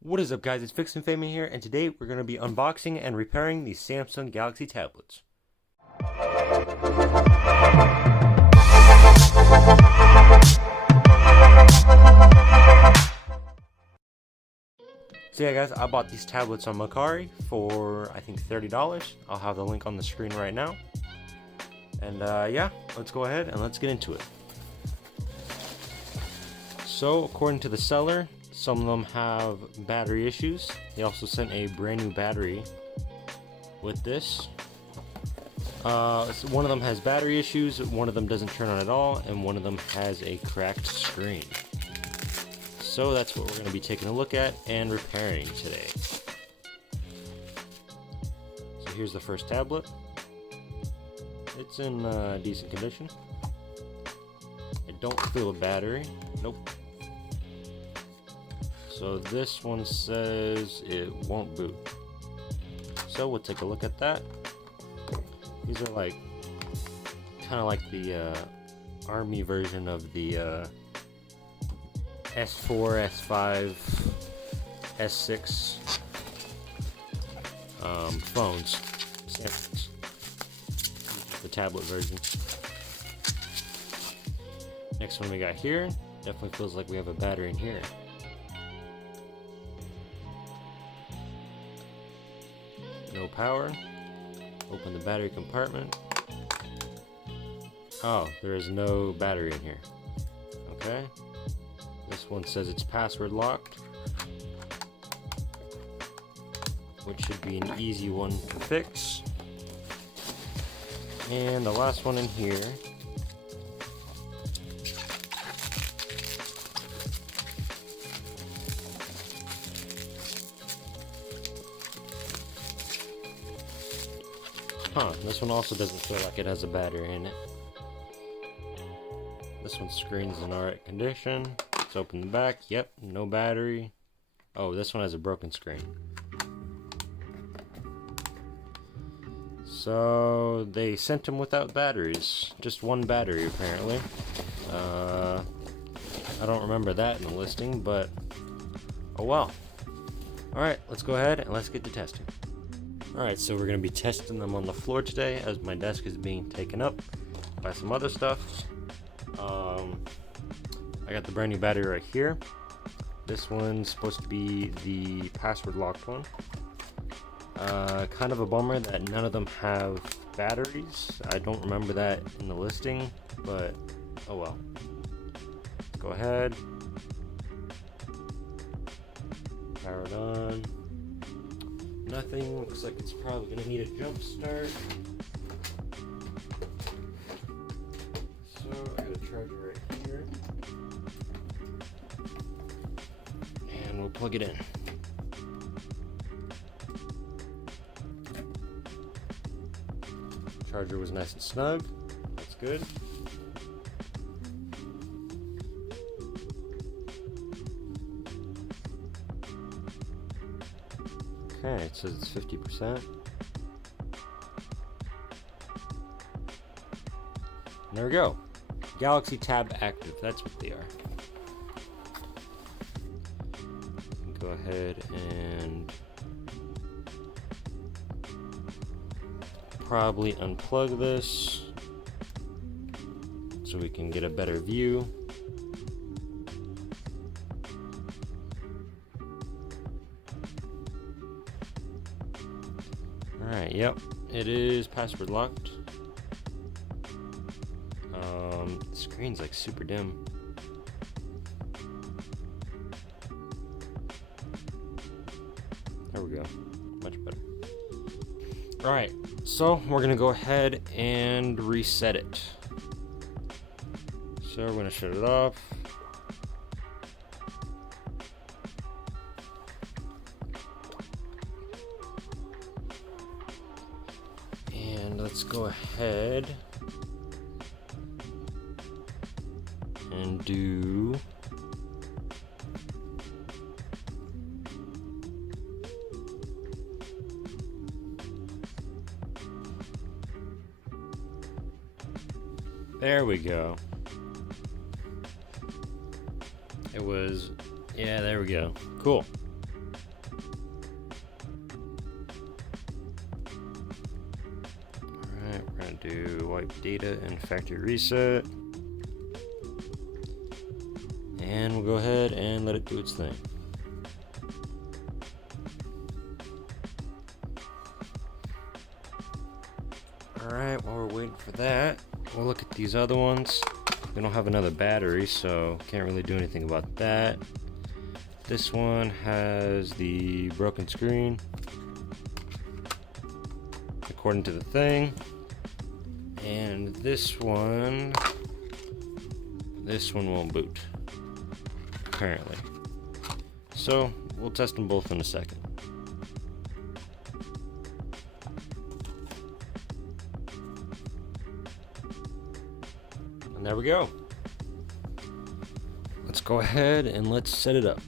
What is up, guys? It's Fix and Fame here, and today we're going to be unboxing and repairing the Samsung Galaxy tablets. So yeah, guys, I bought these tablets on Mercari for I think $30. I'll have the link on the screen right now. And yeah, let's go ahead and let's get into it. So according to the seller, some of them have battery issues. They also sent a brand new battery with this. So one of them has battery issues, one of them doesn't turn on at all, and one of them has a cracked screen. So that's what we're going to be taking a look at and repairing today. So here's the first tablet. It's in decent condition. I don't feel a battery. Nope. So this one says it won't boot. So we'll take a look at that. These are like kind of like the army version of the S4, S5, S6 phones. Samsung's. The tablet version. Next one we got here. Definitely feels like we have a battery in here. No power. Open the battery compartment. Oh, there is no battery in here. Okay. This one says it's password locked, which should be an easy one to fix. And the last one in here. This one also doesn't feel like it has a battery in it. This one's screen's in alright condition. Let's open the back. Yep, no battery. Oh, this one has a broken screen. So they sent them without batteries. Just one battery apparently. I don't remember that in the listing, but oh well. Alright, let's go ahead and let's get to testing. Alright, so we're going to be testing them on the floor today as my desk is being taken up by some other stuff. I got the brand new battery right here. This one's supposed to be the password locked one. Kind of a bummer that none of them have batteries. I don't remember that in the listing, but oh well. Let's go ahead. Power it on. Nothing. Looks like it's probably going to need a jump start. So I got a charger right here. And we'll plug it in. Charger was nice and snug. That's good. Okay, it says it's 50%. There we go. Galaxy Tab active. That's what they are. Go ahead and probably unplug this so we can get a better view. Alright, yep, it is password locked. The screen's like super dim. There we go, much better. Alright, so we're gonna go ahead and reset it. So we're gonna shut it off. Let's go ahead and do there we go. It was, yeah, there we go. Cool. do wipe data and factory reset. And we'll go ahead and let it do its thing. Alright, while we're waiting for that, we'll look at these other ones. They don't have another battery, so can't really do anything about that. This one has the broken screen, according to the thing. And this one won't boot, apparently. So we'll test them both in a second. And there we go. Let's go ahead and let's set it up.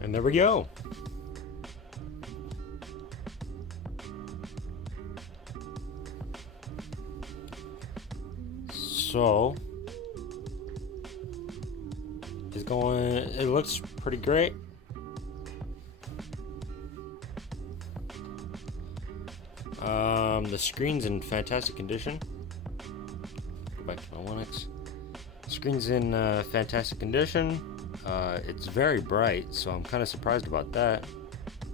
And there we go. So it's going, it looks pretty great. The screen's in fantastic condition. Go back to my 1X. Screen's in fantastic condition. It's very bright, so I'm kind of surprised about that.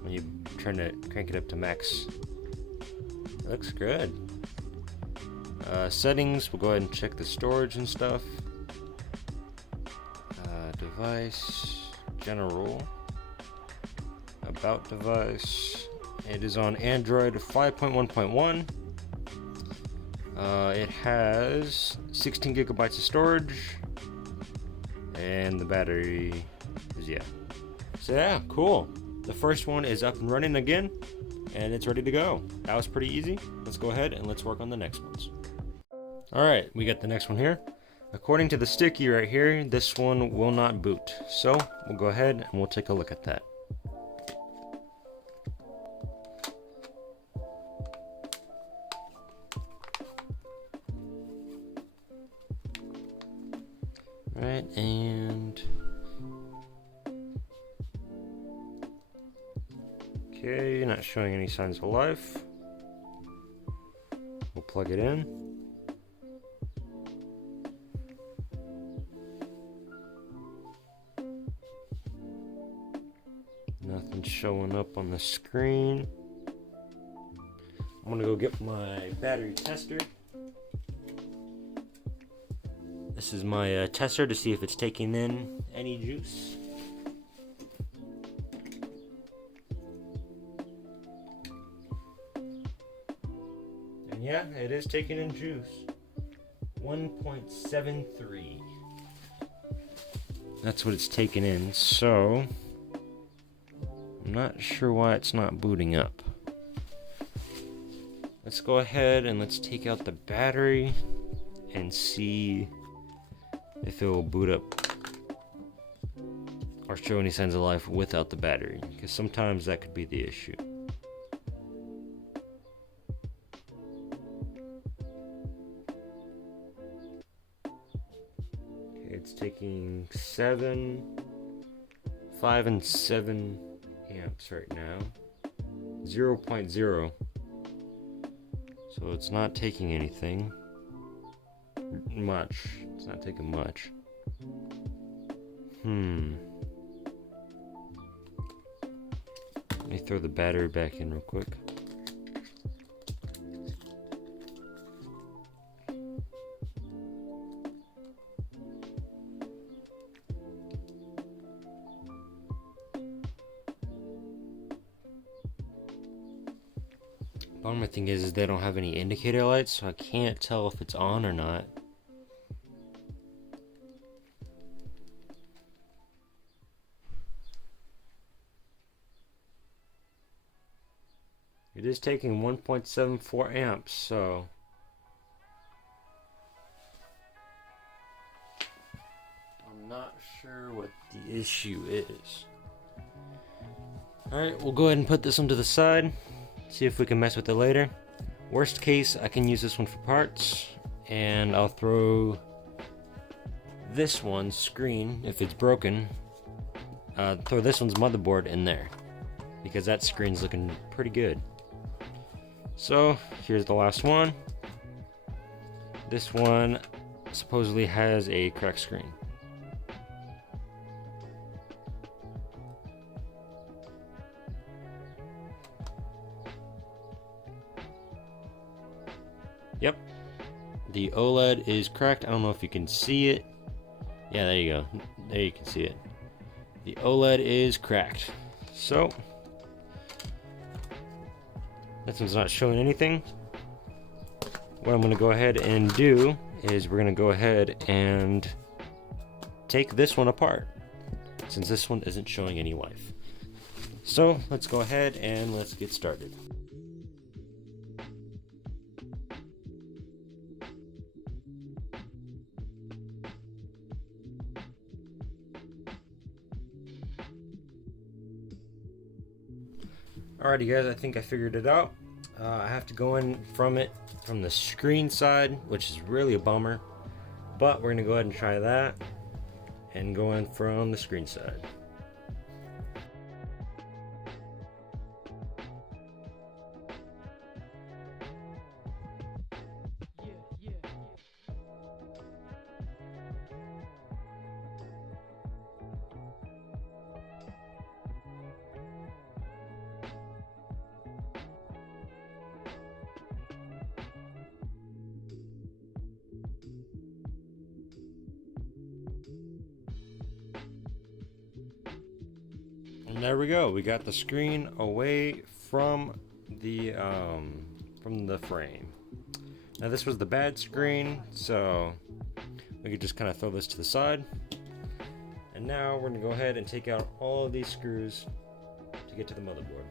When you turn it, crank it up to max, it looks good. Settings, we'll go ahead and check the storage and stuff. Device, general, about device. It is on Android 5.1.1. It has 16 gigabytes of storage. And the battery is, yeah. So yeah, cool. The first one is up and running again, and it's ready to go. That was pretty easy. Let's go ahead and let's work on the next ones. Alright, we got the next one here. According to the sticky right here, this one will not boot. So we'll go ahead and we'll take a look at that. Right, and okay, not showing any signs of life. We'll plug it in. Nothing's showing up on the screen. I'm gonna go get my battery tester. This is my tester to see if it's taking in any juice. And yeah, it is taking in juice. 1.73. That's what it's taking in, so I'm not sure why it's not booting up. Let's go ahead and let's take out the battery and see if it will boot up or show any signs of life without the battery, because sometimes that could be the issue. Okay, it's taking 5 and 7 amps right now. 0.0. So it's not taking anything much. It's not taking much. Let me throw the battery back in real quick. Bummer thing is they don't have any indicator lights, so I can't tell if it's on or not. It is taking 1.74 amps, so I'm not sure what the issue is. Alright, we'll go ahead and put this one to the side, see if we can mess with it later. Worst case, I can use this one for parts, and I'll throw this one's screen, if it's broken, throw this one's motherboard in there, because that screen's looking pretty good. So, here's the last one. This one supposedly has a cracked screen. Yep, the OLED is cracked. I don't know if you can see it. Yeah, there you go. There you can see it. The OLED is cracked. So, this one's not showing anything. What I'm going to go ahead and do is we're going to go ahead and take this one apart, since this one isn't showing any life. So, let's go ahead and let's get started. Alrighty guys, I think I figured it out. I have to go in from the screen side, which is really a bummer, but we're gonna go ahead and try that and go in from the screen side. And there we go. We got the screen away from the frame. Now this was the bad screen, so we could just kind of throw this to the side. And now we're gonna go ahead and take out all of these screws to get to the motherboard.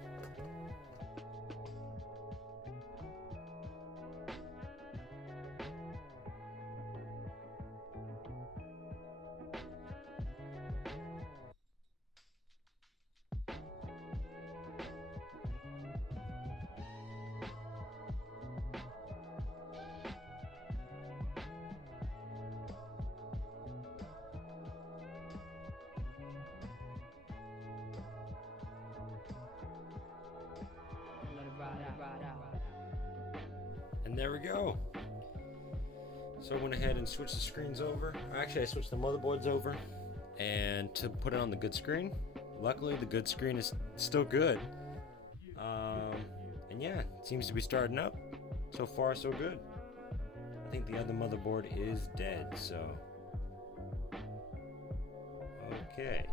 And there we go. So I went ahead and switched the screens over. Actually, I switched the motherboards over and to put it on the good screen. Luckily, the good screen is still good. And yeah, it seems to be starting up. So far, so good. I think the other motherboard is dead, so. Okay,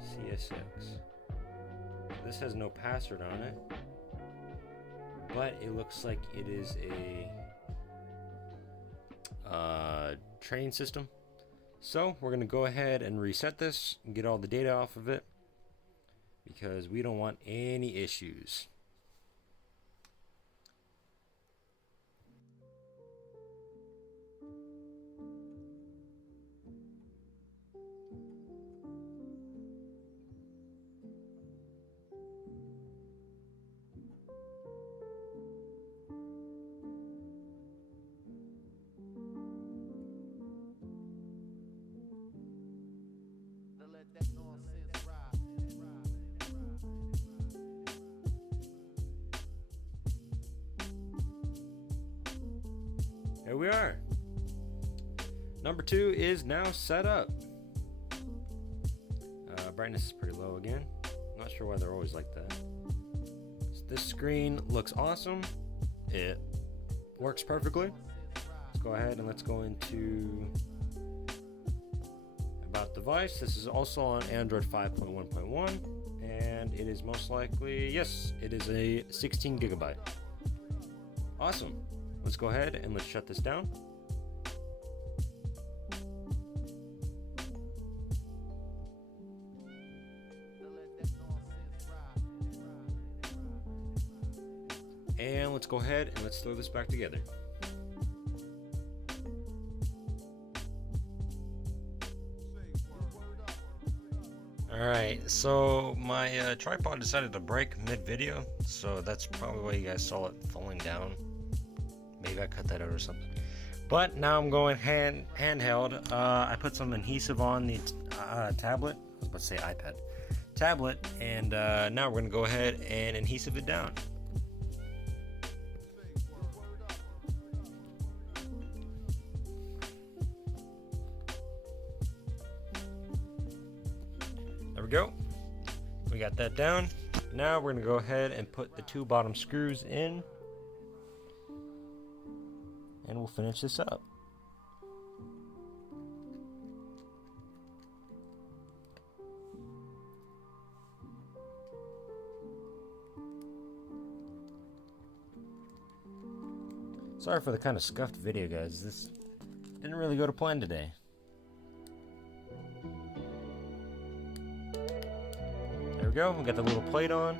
CSX. This has no password on it, but it looks like it is a train system. So we're gonna go ahead and reset this and get all the data off of it, because we don't want any issues. Here we are. Number 2 is now set up. Brightness is pretty low again. Not sure why they're always like that. So this screen looks awesome. It works perfectly. Let's go ahead and let's go into About Device. This is also on Android 5.1.1, and it is most likely, yes, it is a 16 gigabyte. Awesome. Let's go ahead and let's shut this down. And let's go ahead and let's throw this back together. Alright, so my tripod decided to break mid-video, so that's probably why you guys saw it falling down. Maybe I cut that out or something. But now I'm going handheld. I put some adhesive on the tablet. I was about to say iPad. Tablet, and now we're going to go ahead and adhesive it down. There we go. We got that down. Now we're going to go ahead and put the 2 bottom screws in, and we'll finish this up. Sorry for the kind of scuffed video, guys. This didn't really go to plan today. There we go. We got the little plate on.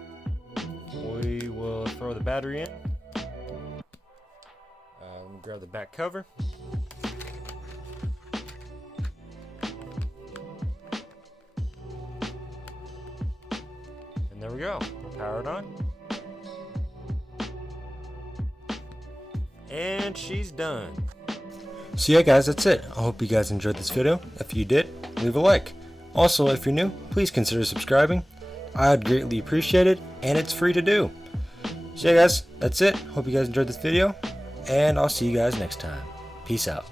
We will throw the battery in. Let me grab the back cover. And there we go. Power it on. And she's done. So yeah guys, that's it. I hope you guys enjoyed this video. If you did, leave a like. Also, if you're new, please consider subscribing. I'd greatly appreciate it, and it's free to do. So yeah guys, that's it. Hope you guys enjoyed this video, and I'll see you guys next time. Peace out.